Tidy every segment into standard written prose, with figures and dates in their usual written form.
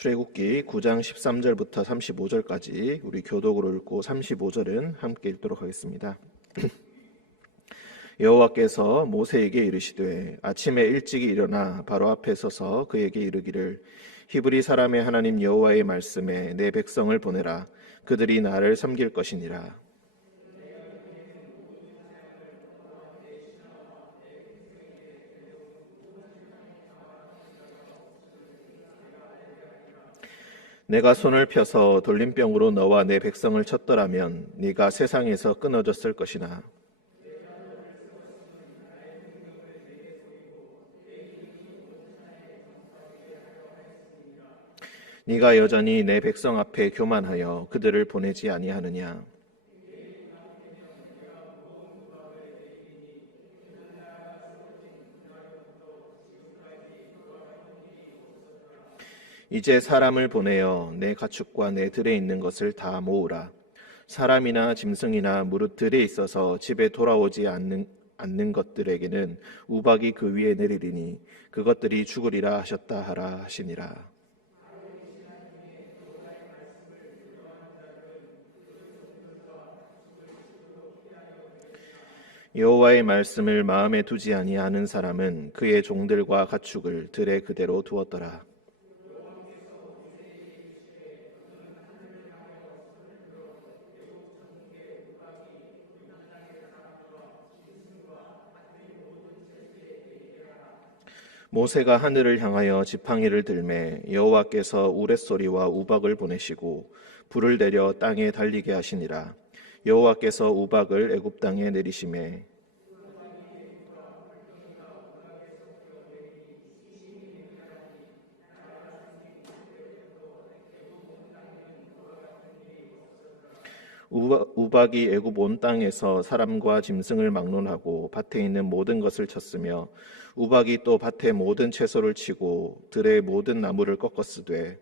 출애굽기 9장 13절부터 35절까지 우리 교독으로 읽고 35절은 함께 읽도록 하겠습니다. 여호와께서 모세에게 이르시되 아침에 일찍이 일어나 바로 앞에 서서 그에게 이르기를 히브리 사람의 하나님 여호와의 말씀에 내 백성을 보내라. 그들이 나를 섬길 것이니라. 내가 손을 펴서 돌림병으로 너와 내 백성을 쳤더라면 네가 세상에서 끊어졌을 것이나 네가 여전히 내 백성 앞에 교만하여 그들을 보내지 아니하느냐. 이제 사람을 보내어 내 가축과 내 들에 있는 것을 다 모으라. 사람이나 짐승이나 무릇 들에 있어서 집에 돌아오지 않는 것들에게는 우박이 그 위에 내리리니 그것들이 죽으리라 하셨다 하라 하시니라. 여호와의 말씀을 마음에 두지 아니하는 사람은 그의 종들과 가축을 들에 그대로 두었더라. 모세가 하늘을 향하여 지팡이를 들매 여호와께서 우레소리와 우박을 보내시고 불을 내려 땅에 달리게 하시니라. 여호와께서 우박을 애굽 땅에 내리시매 우박이 애굽 온 땅에서 사람과 짐승을 막론하고 밭에 있는 모든 것을 쳤으며 우박이 또 밭의 모든 채소를 치고 들의 모든 나무를 꺾었으되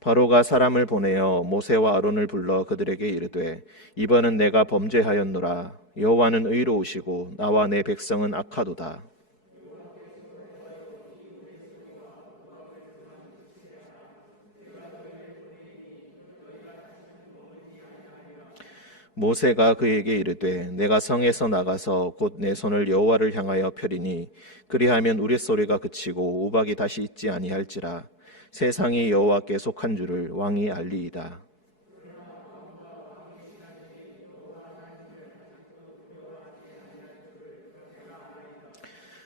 바로가 사람을 보내어 모세와 아론을 불러 그들에게 이르되 이번은 내가 범죄하였노라. 여호와는 의로우시고 나와 내 백성은 악하도다. 모세가 그에게 이르되 내가 성에서 나가서 곧 내 손을 여호와를 향하여 펴리니 그리하면 우레소리가 그치고 우박이 다시 있지 아니할지라. 세상이 여호와께 속한 줄을 왕이 알리이다.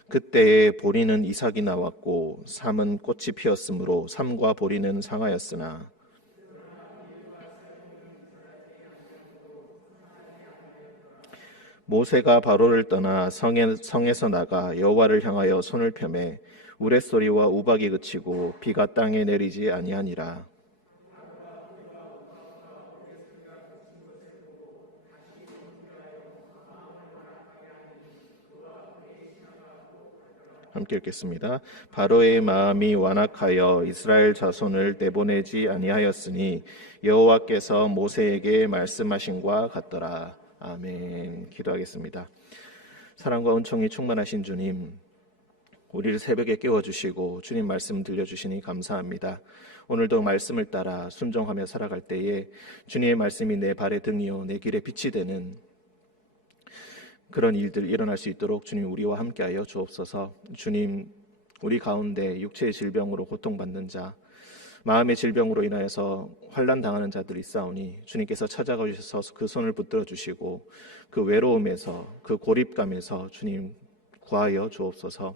그때에 보리는 이삭이 나왔고 삼은 꽃이 피었으므로 삼과 보리는 상하였으나 모세가 바로를 떠나 성에서 나가 여호와를 향하여 손을 펴매 우레소리와 우박이 그치고 비가 땅에 내리지 아니하니라. 함께 읽겠습니다. 바로의 마음이 완악하여 이스라엘 자손을 내보내지 아니하였으니 여호와께서 모세에게 말씀하신과 같더라. 아멘. 기도하겠습니다. 사랑과 은총이 충만하신 주님, 우리를 새벽에 깨워주시고 주님 말씀 들려주시니 감사합니다. 오늘도 말씀을 따라 순종하며 살아갈 때에 주님의 말씀이 내 발의 등이요 내 길에 빛이 되는 그런 일들이 일어날 수 있도록 주님 우리와 함께하여 주옵소서. 주님, 우리 가운데 육체의 질병으로 고통받는 자, 마음의 질병으로 인하여서 환난당하는 자들이 있사오니 주님께서 찾아가 주셔서 그 손을 붙들어 주시고 그 외로움에서 그 고립감에서 주님 구하여 주옵소서.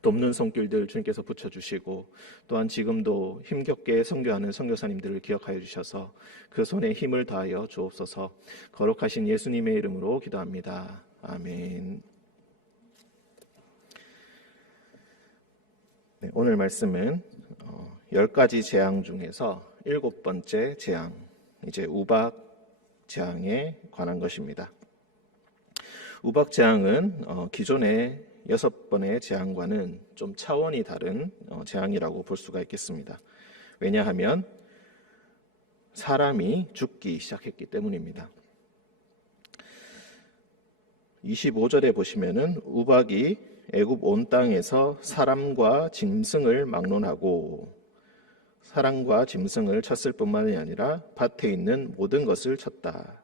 돕는 손길들 주님께서 붙여주시고 또한 지금도 힘겹게 선교하는 선교사님들을 기억하여 주셔서 그 손에 힘을 다하여 주옵소서. 거룩하신 예수님의 이름으로 기도합니다. 아멘. 네, 오늘 말씀은 10가지 재앙 중에서 7번째 재앙, 이제 우박 재앙에 관한 것입니다. 우박 재앙은 기존의 6번의 재앙과는 좀 차원이 다른 재앙이라고 볼 수가 있겠습니다. 왜냐하면 사람이 죽기 시작했기 때문입니다. 25절에 보시면은 우박이 애굽 온 땅에서 사람과 짐승을 막론하고 사람과 짐승을 쳤을 뿐만이 아니라 밭에 있는 모든 것을 쳤다.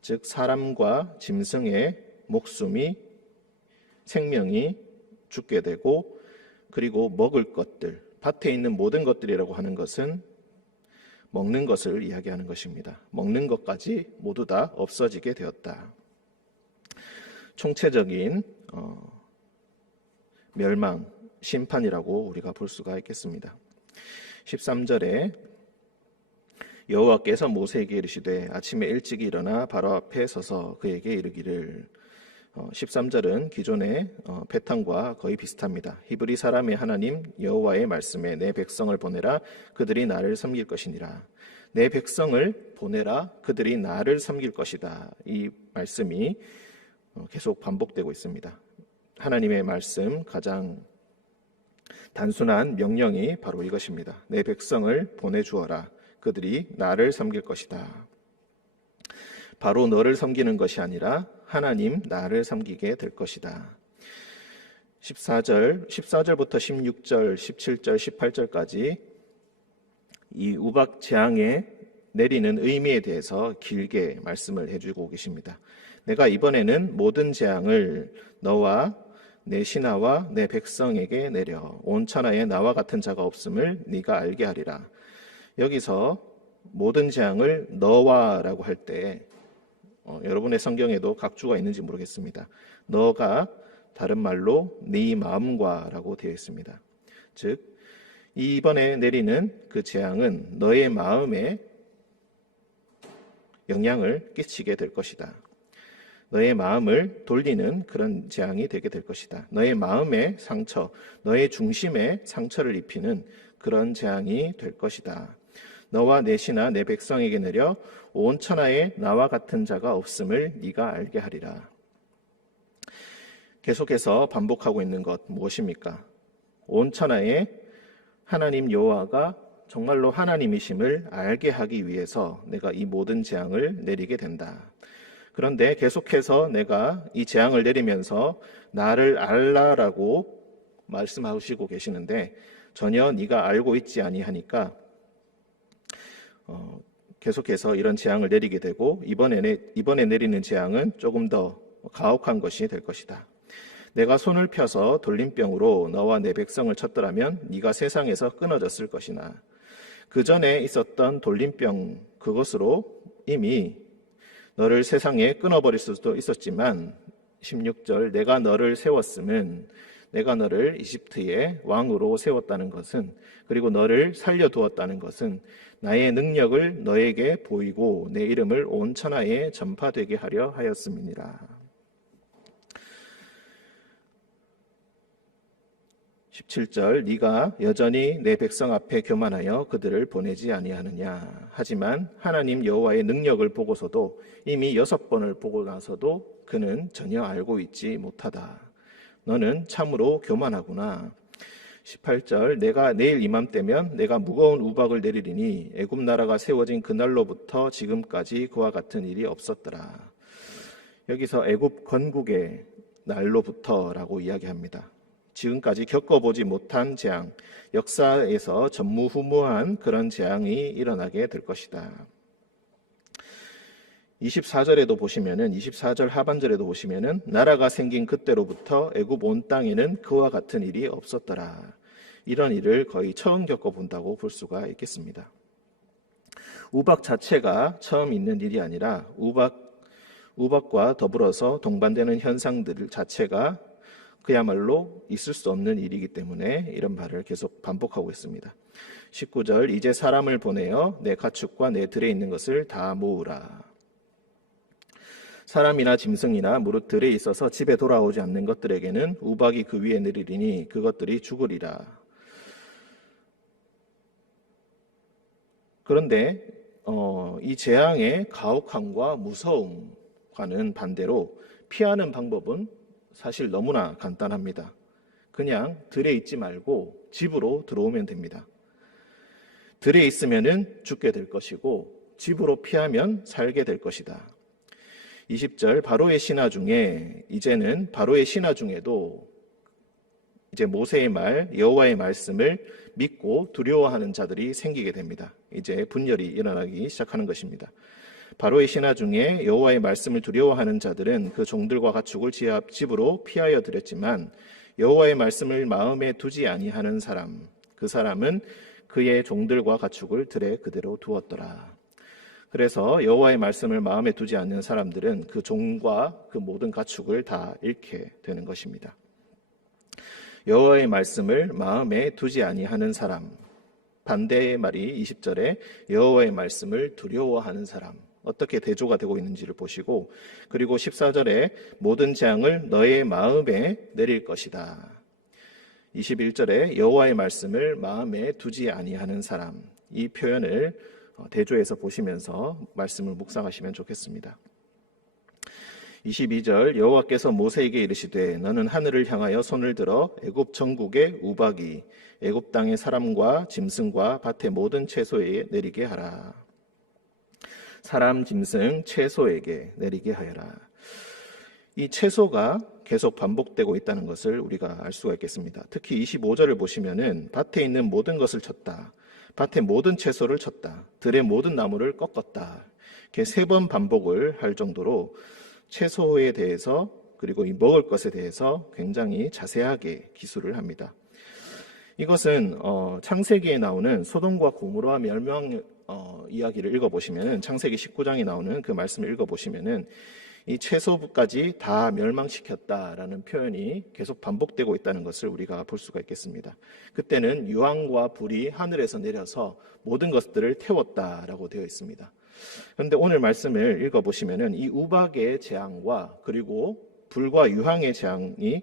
즉 사람과 짐승의 목숨이 생명이 죽게 되고 그리고 먹을 것들, 밭에 있는 모든 것들이라고 하는 것은 먹는 것을 이야기하는 것입니다. 먹는 것까지 모두 다 없어지게 되었다. 총체적인 멸망, 심판이라고 우리가 볼 수가 있겠습니다. 13절에 여호와께서 모세에게 이르시되 아침에 일찍 일어나 바로 앞에 서서 그에게 이르기를 13절은 기존의 패턴과 거의 비슷합니다. 히브리 사람의 하나님 여호와의 말씀에 내 백성을 보내라 그들이 나를 섬길 것이니라. 내 백성을 보내라 그들이 나를 섬길 것이다. 이 말씀이 계속 반복되고 있습니다. 하나님의 말씀 가장 단순한 명령이 바로 이것입니다. 내 백성을 보내주어라. 그들이 나를 섬길 것이다. 바로 너를 섬기는 것이 아니라 하나님 나를 섬기게 될 것이다. 14절부터 16절, 17절, 18절까지 이 우박 재앙에 내리는 의미에 대해서 길게 말씀을 해주고 계십니다. 내가 이번에는 모든 재앙을 너와 내 신하와 내 백성에게 내려 온 천하에 나와 같은 자가 없음을 네가 알게 하리라. 여기서 모든 재앙을 너와라고 할 때 여러분의 성경에도 각주가 있는지 모르겠습니다. 너가 다른 말로 네 마음과라고 되어 있습니다. 즉 이번에 내리는 그 재앙은 너의 마음에 영향을 끼치게 될 것이다. 너의 마음을 돌리는 그런 재앙이 되게 될 것이다. 너의 마음의 상처, 너의 중심에 상처를 입히는 그런 재앙이 될 것이다. 너와 내 신하 내 백성에게 내려 온 천하에 나와 같은 자가 없음을 네가 알게 하리라. 계속해서 반복하고 있는 것 무엇입니까? 온 천하에 하나님 여호와가 정말로 하나님이심을 알게 하기 위해서 내가 이 모든 재앙을 내리게 된다. 그런데 계속해서 내가 이 재앙을 내리면서 나를 알라라고 말씀하시고 계시는데 전혀 네가 알고 있지 아니하니까 계속해서 이런 재앙을 내리게 되고 이번에 내리는 재앙은 조금 더 가혹한 것이 될 것이다. 내가 손을 펴서 돌림병으로 너와 내 백성을 쳤더라면 네가 세상에서 끊어졌을 것이나 그 전에 있었던 돌림병 그것으로 이미 너를 세상에 끊어버릴 수도 있었지만 16절 내가 너를 세웠음은 내가 너를 이집트의 왕으로 세웠다는 것은 그리고 너를 살려두었다는 것은 나의 능력을 너에게 보이고 내 이름을 온 천하에 전파되게 하려 하였음이니라. 17절 네가 여전히 내 백성 앞에 교만하여 그들을 보내지 아니하느냐. 하지만 하나님 여호와의 능력을 보고서도 이미 6번을 보고 나서도 그는 전혀 알고 있지 못하다. 너는 참으로 교만하구나. 18절 내가 내일 이맘때면 내가 무거운 우박을 내리리니 애굽 나라가 세워진 그날로부터 지금까지 그와 같은 일이 없었더라. 여기서 애굽 건국의 날로부터라고 이야기합니다. 지금까지 겪어보지 못한 재앙, 역사에서 전무후무한 그런 재앙이 일어나게 될 것이다. 24절에도 보시면은 24절 하반절에도 보시면은 나라가 생긴 그때로부터 애굽 온 땅에는 그와 같은 일이 없었더라. 이런 일을 거의 처음 겪어본다고 볼 수가 있겠습니다. 우박 자체가 처음 있는 일이 아니라 우박과 더불어서 동반되는 현상들 자체가 그야말로 있을 수 없는 일이기 때문에 이런 말을 계속 반복하고 있습니다. 19절 이제 사람을 보내어 내 가축과 내 들에 있는 것을 다 모으라. 사람이나 짐승이나 무릇 들에 있어서 집에 돌아오지 않는 것들에게는 우박이 그 위에 내리리니 그것들이 죽으리라. 그런데 이 재앙의 가혹함과 무서움과는 반대로 피하는 방법은 사실 너무나 간단합니다. 그냥 들에 있지 말고 집으로 들어오면 됩니다. 들에 있으면은 죽게 될 것이고 집으로 피하면 살게 될 것이다. 20절 바로의 신하 중에 이제는 바로의 신하 중에도 이제 모세의 말, 여호와의 말씀을 믿고 두려워하는 자들이 생기게 됩니다. 이제 분열이 일어나기 시작하는 것입니다. 바로의 신하 중에 여호와의 말씀을 두려워하는 자들은 그 종들과 가축을 집으로 피하여 들였지만 여호와의 말씀을 마음에 두지 아니하는 사람, 그 사람은 그의 종들과 가축을 들에 그대로 두었더라. 그래서 여호와의 말씀을 마음에 두지 않는 사람들은 그 종과 그 모든 가축을 다 잃게 되는 것입니다. 여호와의 말씀을 마음에 두지 아니하는 사람, 반대의 말이 20절에 여호와의 말씀을 두려워하는 사람, 어떻게 대조가 되고 있는지를 보시고, 그리고 14절에 모든 재앙을 너의 마음에 내릴 것이다. 21절에 여호와의 말씀을 마음에 두지 아니하는 사람, 이 표현을 대조해서 보시면서 말씀을 묵상하시면 좋겠습니다. 22절 여호와께서 모세에게 이르시되 너는 하늘을 향하여 손을 들어 애굽 전국의 우박이 애굽 땅의 사람과 짐승과 밭의 모든 채소에 내리게 하라. 사람, 짐승, 채소에게 내리게 하여라. 이 채소가 계속 반복되고 있다는 것을 우리가 알 수가 있겠습니다. 특히 25절을 보시면은 밭에 있는 모든 것을 쳤다. 밭의 모든 채소를 쳤다. 들의 모든 나무를 꺾었다. 이렇게 3번 반복을 할 정도로 채소에 대해서 그리고 이 먹을 것에 대해서 굉장히 자세하게 기술을 합니다. 이것은 창세기에 나오는 소돔과 고모라 멸망 이야기를 읽어보시면은 창세기 19장에 나오는 그 말씀을 읽어보시면은 이 채소까지 다 멸망시켰다라는 표현이 계속 반복되고 있다는 것을 우리가 볼 수가 있겠습니다. 그때는 유황과 불이 하늘에서 내려서 모든 것들을 태웠다라고 되어 있습니다. 그런데 오늘 말씀을 읽어보시면은 이 우박의 재앙과 그리고 불과 유황의 재앙이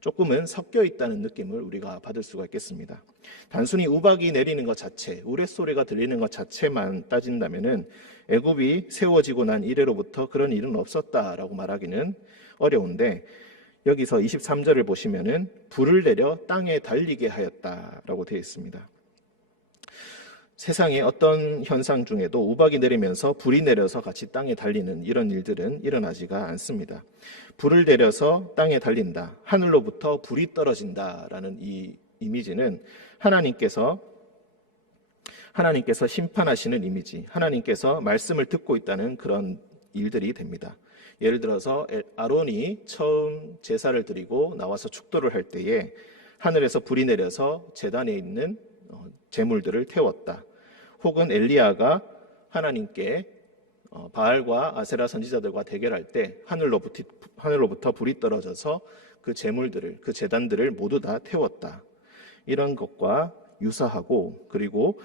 조금은 섞여 있다는 느낌을 우리가 받을 수가 있겠습니다. 단순히 우박이 내리는 것 자체, 우레소리가 들리는 것 자체만 따진다면은 애굽이 세워지고 난 이래로부터 그런 일은 없었다라고 말하기는 어려운데, 여기서 23절을 보시면은 불을 내려 땅에 달리게 하였다라고 되어 있습니다. 세상의 어떤 현상 중에도 우박이 내리면서 불이 내려서 같이 땅에 달리는 이런 일들은 일어나지가 않습니다. 불을 내려서 땅에 달린다, 하늘로부터 불이 떨어진다라는 이 이미지는 하나님께서 심판하시는 이미지, 하나님께서 말씀을 듣고 있다는 그런 일들이 됩니다. 예를 들어서 아론이 처음 제사를 드리고 나와서 축도를 할 때에 하늘에서 불이 내려서 제단에 있는 제물들을 태웠다. 혹은 엘리야가 하나님께 바알과 아세라 선지자들과 대결할 때 하늘로부터 불이 떨어져서 그 제물들을, 그 제단들을 모두 다 태웠다. 이런 것과 유사하고, 그리고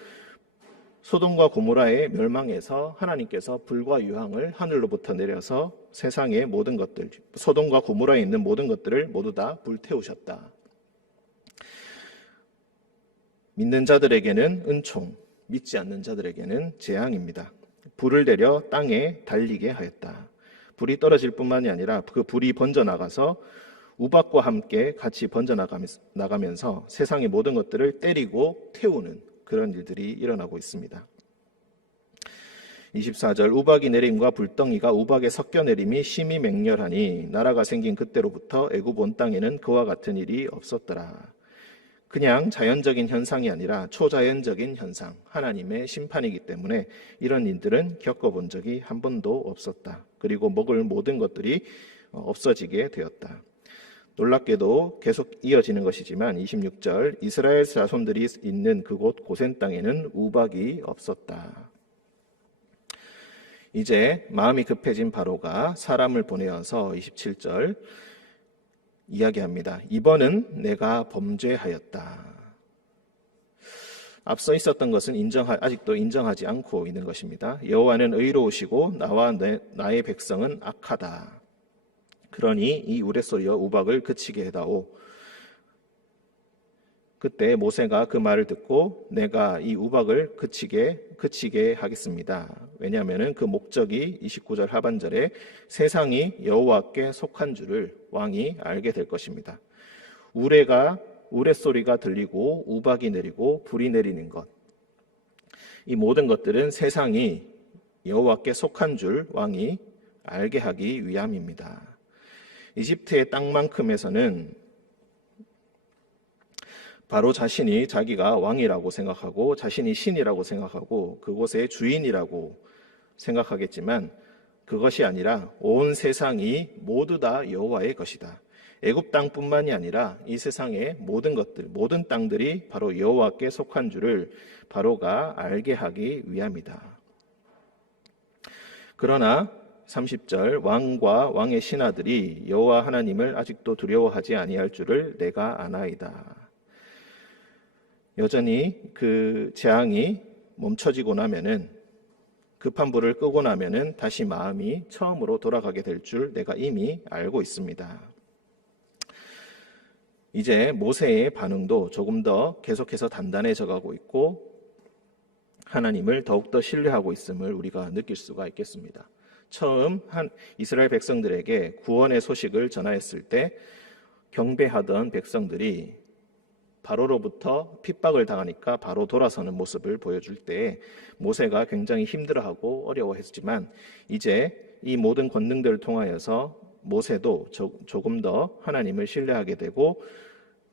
소돔과 고모라의 멸망에서 하나님께서 불과 유황을 하늘로부터 내려서 세상의 모든 것들, 소돔과 고모라에 있는 모든 것들을 모두 다 불태우셨다. 믿는 자들에게는 은총, 믿지 않는 자들에게는 재앙입니다. 불을 내려 땅에 달리게 하였다. 불이 떨어질 뿐만이 아니라 그 불이 번져나가서 우박과 함께 같이 번져나가면서 세상의 모든 것들을 때리고 태우는 그런 일들이 일어나고 있습니다. 24절 우박이 내림과 불덩이가 우박에 섞여 내림이 심히 맹렬하니 나라가 생긴 그때로부터 애굽 온 땅에는 그와 같은 일이 없었더라. 그냥 자연적인 현상이 아니라 초자연적인 현상, 하나님의 심판이기 때문에 이런 일들은 겪어본 적이 한 번도 없었다. 그리고 먹을 모든 것들이 없어지게 되었다. 놀랍게도 계속 이어지는 것이지만 26절 이스라엘 자손들이 있는 그곳 고센 땅에는 우박이 없었다. 이제 마음이 급해진 바로가 사람을 보내어서 27절 이야기합니다. 이번은 내가 범죄하였다. 앞서 있었던 것은 아직도 인정하지 않고 있는 것입니다. 여호와는 의로우시고 나와 나의 백성은 악하다. 그러니 이 우레소리와 우박을 그치게 해다오. 그때 모세가 그 말을 듣고 내가 이 우박을 그치게 하겠습니다. 왜냐하면 그 목적이 29절 하반절에 세상이 여호와께 속한 줄을 왕이 알게 될 것입니다. 우레소리가 들리고 우박이 내리고 불이 내리는 것, 이 모든 것들은 세상이 여호와께 속한 줄 왕이 알게 하기 위함입니다. 이집트의 땅만큼에서는 바로 자신이 자기가 왕이라고 생각하고 자신이 신이라고 생각하고 그곳의 주인이라고 생각하겠지만 그것이 아니라 온 세상이 모두 다 여호와의 것이다. 애굽 땅뿐만이 아니라 이 세상의 모든 것들, 모든 땅들이 바로 여호와께 속한 줄을 바로가 알게 하기 위함이다. 그러나 30절 왕과 왕의 신하들이 여호와 하나님을 아직도 두려워하지 아니할 줄을 내가 아나이다. 여전히 그 재앙이 멈춰지고 나면은 급한 불을 끄고 나면은 다시 마음이 처음으로 돌아가게 될 줄 내가 이미 알고 있습니다. 이제 모세의 반응도 조금 더 계속해서 단단해져 가고 있고 하나님을 더욱더 신뢰하고 있음을 우리가 느낄 수가 있겠습니다. 처음 이스라엘 백성들에게 구원의 소식을 전하였을 때 경배하던 백성들이 바로로부터 핍박을 당하니까 바로 돌아서는 모습을 보여줄 때 모세가 굉장히 힘들어하고 어려워했지만 이제 이 모든 권능들을 통하여서 모세도 조금 더 하나님을 신뢰하게 되고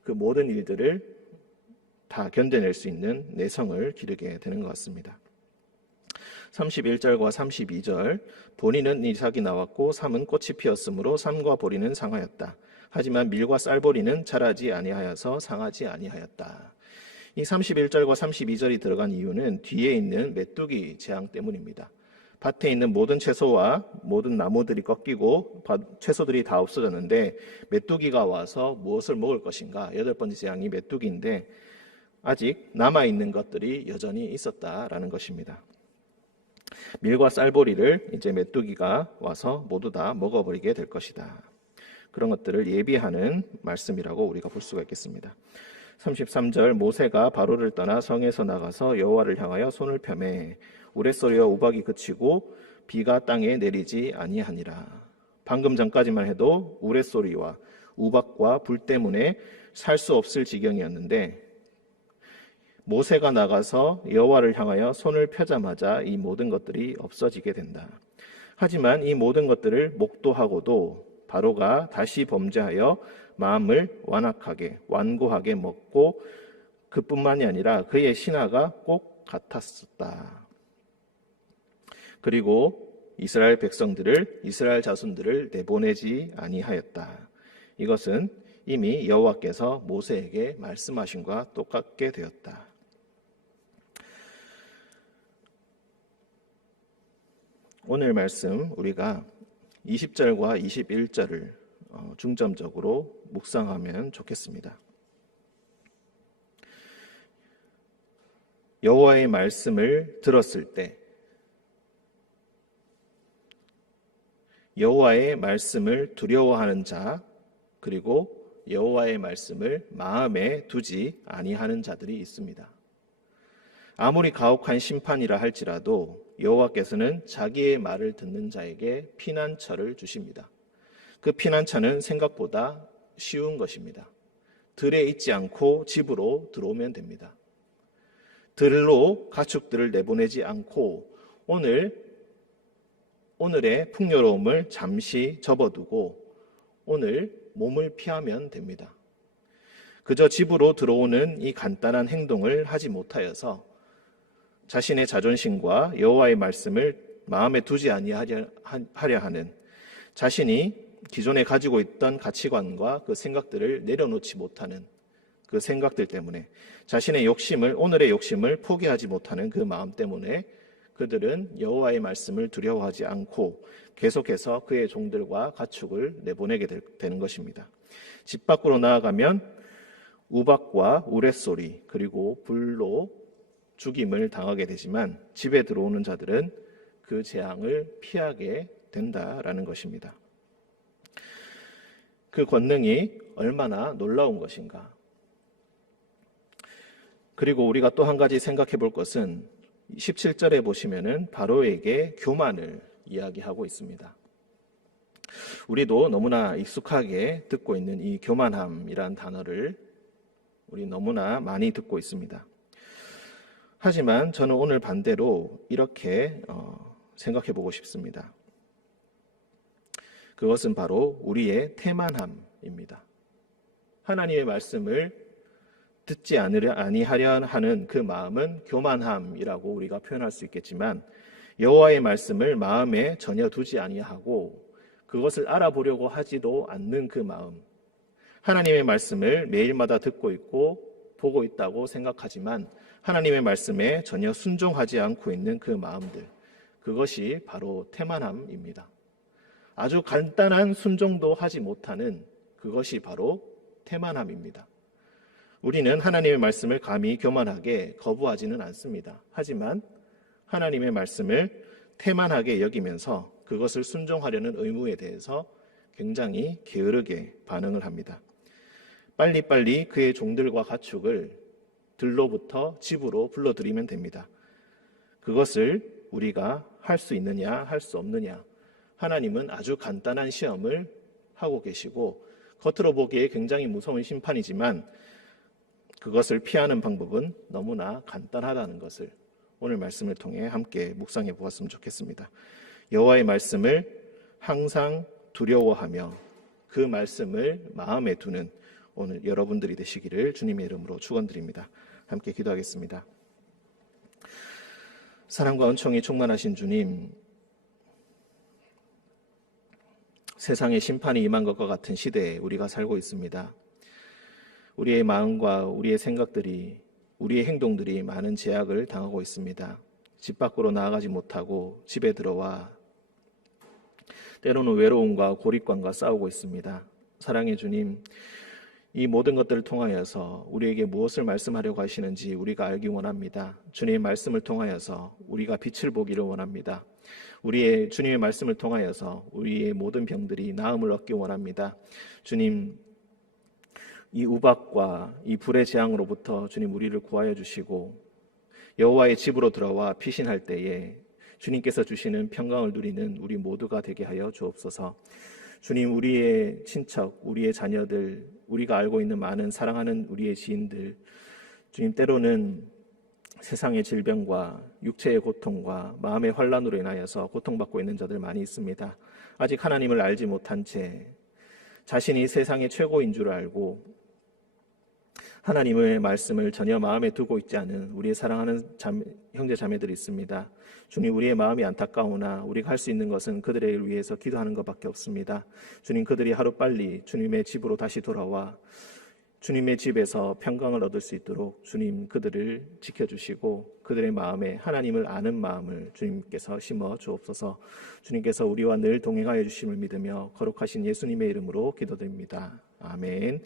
그 모든 일들을 다 견뎌낼 수 있는 내성을 기르게 되는 것 같습니다. 31절과 32절 보리는 이삭이 나왔고 삼은 꽃이 피었으므로 삼과 보리는 상하였다. 하지만 밀과 쌀보리는 자라지 아니하여서 상하지 아니하였다. 이 31절과 32절이 들어간 이유는 뒤에 있는 메뚜기 재앙 때문입니다. 밭에 있는 모든 채소와 모든 나무들이 꺾이고 채소들이 다 없어졌는데 메뚜기가 와서 무엇을 먹을 것인가? 8번째 재앙이 메뚜기인데 아직 남아있는 것들이 여전히 있었다라는 것입니다. 밀과 쌀보리를 이제 메뚜기가 와서 모두 다 먹어버리게 될 것이다. 그런 것들을 예비하는 말씀이라고 우리가 볼 수가 있겠습니다. 33절 모세가 바로를 떠나 성에서 나가서 여호와를 향하여 손을 펴매 우레소리와 우박이 그치고 비가 땅에 내리지 아니하니라. 방금 전까지만 해도 우레소리와 우박과 불 때문에 살 수 없을 지경이었는데 모세가 나가서 여호와를 향하여 손을 펴자마자 이 모든 것들이 없어지게 된다. 하지만 이 모든 것들을 목도하고도 바로가 다시 범죄하여 마음을 완고하게 먹고 그뿐만이 아니라 그의 신하가 꼭 같았었다. 그리고 이스라엘 자손들을 내보내지 아니하였다. 이것은 이미 여호와께서 모세에게 말씀하신과 똑같게 되었다. 오늘 말씀 우리가 20절과 21절을 중점적으로 묵상하면 좋겠습니다. 여호와의 말씀을 들었을 때 여호와의 말씀을 두려워하는 자 그리고 여호와의 말씀을 마음에 두지 아니하는 자들이 있습니다. 아무리 가혹한 심판이라 할지라도 여호와께서는 자기의 말을 듣는 자에게 피난처를 주십니다. 그 피난처는 생각보다 쉬운 것입니다. 들에 있지 않고 집으로 들어오면 됩니다. 들로 가축들을 내보내지 않고 오늘의 풍요로움을 잠시 접어두고 오늘 몸을 피하면 됩니다. 그저 집으로 들어오는 이 간단한 행동을 하지 못하여서 자신의 자존심과 여호와의 말씀을 마음에 두지 아니하려 하는 자신이 기존에 가지고 있던 가치관과 그 생각들을 내려놓지 못하는 그 생각들 때문에 자신의 오늘의 욕심을 포기하지 못하는 그 마음 때문에 그들은 여호와의 말씀을 두려워하지 않고 계속해서 그의 종들과 가축을 내보내게 되는 것입니다. 집 밖으로 나아가면 우박과 우레소리 그리고 불로 죽임을 당하게 되지만 집에 들어오는 자들은 그 재앙을 피하게 된다라는 것입니다. 그 권능이 얼마나 놀라운 것인가. 그리고 우리가 또 한 가지 생각해 볼 것은 17절에 보시면은 바로에게 교만을 이야기하고 있습니다. 우리도 너무나 익숙하게 듣고 있는 이 교만함이란 단어를 우리 너무나 많이 듣고 있습니다. 하지만 저는 오늘 반대로 이렇게 생각해 보고 싶습니다. 그것은 바로 우리의 태만함입니다. 하나님의 말씀을 듣지 아니하려 하는 그 마음은 교만함이라고 우리가 표현할 수 있겠지만, 여호와의 말씀을 마음에 전혀 두지 아니하고 그것을 알아보려고 하지도 않는 그 마음, 하나님의 말씀을 매일마다 듣고 있고 보고 있다고 생각하지만 하나님의 말씀에 전혀 순종하지 않고 있는 그 마음들, 그것이 바로 태만함입니다. 아주 간단한 순종도 하지 못하는 그것이 바로 태만함입니다. 우리는 하나님의 말씀을 감히 교만하게 거부하지는 않습니다. 하지만 하나님의 말씀을 태만하게 여기면서 그것을 순종하려는 의무에 대해서 굉장히 게으르게 반응을 합니다. 빨리빨리 그의 종들과 가축을 들로부터 집으로 불러들이면 됩니다. 그것을 우리가 할 수 있느냐 할 수 없느냐, 하나님은 아주 간단한 시험을 하고 계시고 겉으로 보기에 굉장히 무서운 심판이지만 그것을 피하는 방법은 너무나 간단하다는 것을 오늘 말씀을 통해 함께 묵상해 보았으면 좋겠습니다. 여호와의 말씀을 항상 두려워하며 그 말씀을 마음에 두는 오늘 여러분들이 되시기를 주님의 이름으로 축원드립니다. 함께 기도하겠습니다. 사랑과 은총이 충만하신 주님, 세상의 심판이 임한 것과 같은 시대에 우리가 살고 있습니다. 우리의 마음과 우리의 생각들이, 우리의 행동들이 많은 제약을 당하고 있습니다. 집 밖으로 나아가지 못하고 집에 들어와 때로는 외로움과 고립감과 싸우고 있습니다. 사랑의 주님, 이 모든 것들을 통하여서 우리에게 무엇을 말씀하려고 하시는지 우리가 알기 원합니다. 주님의 말씀을 통하여서 우리가 빛을 보기를 원합니다. 주님의 말씀을 통하여서 우리의 모든 병들이 나음을 얻기 원합니다. 주님, 이 우박과 이 불의 재앙으로부터 주님 우리를 구하여 주시고 여호와의 집으로 들어와 피신할 때에 주님께서 주시는 평강을 누리는 우리 모두가 되게 하여 주옵소서. 주님, 우리의 친척, 우리의 자녀들, 우리가 알고 있는 많은 사랑하는 우리의 지인들, 주님, 때로는 세상의 질병과 육체의 고통과 마음의 환란으로 인하여서 고통받고 있는 자들 많이 있습니다. 아직 하나님을 알지 못한 채 자신이 세상의 최고인 줄 알고 하나님의 말씀을 전혀 마음에 두고 있지 않은 우리의 사랑하는 형제 자매들이 있습니다. 주님, 우리의 마음이 안타까우나 우리가 할 수 있는 것은 그들을 위해서 기도하는 것밖에 없습니다. 주님, 그들이 하루빨리 주님의 집으로 다시 돌아와 주님의 집에서 평강을 얻을 수 있도록 주님 그들을 지켜주시고 그들의 마음에 하나님을 아는 마음을 주님께서 심어 주옵소서. 주님께서 우리와 늘 동행하여 주심을 믿으며 거룩하신 예수님의 이름으로 기도드립니다. 아멘.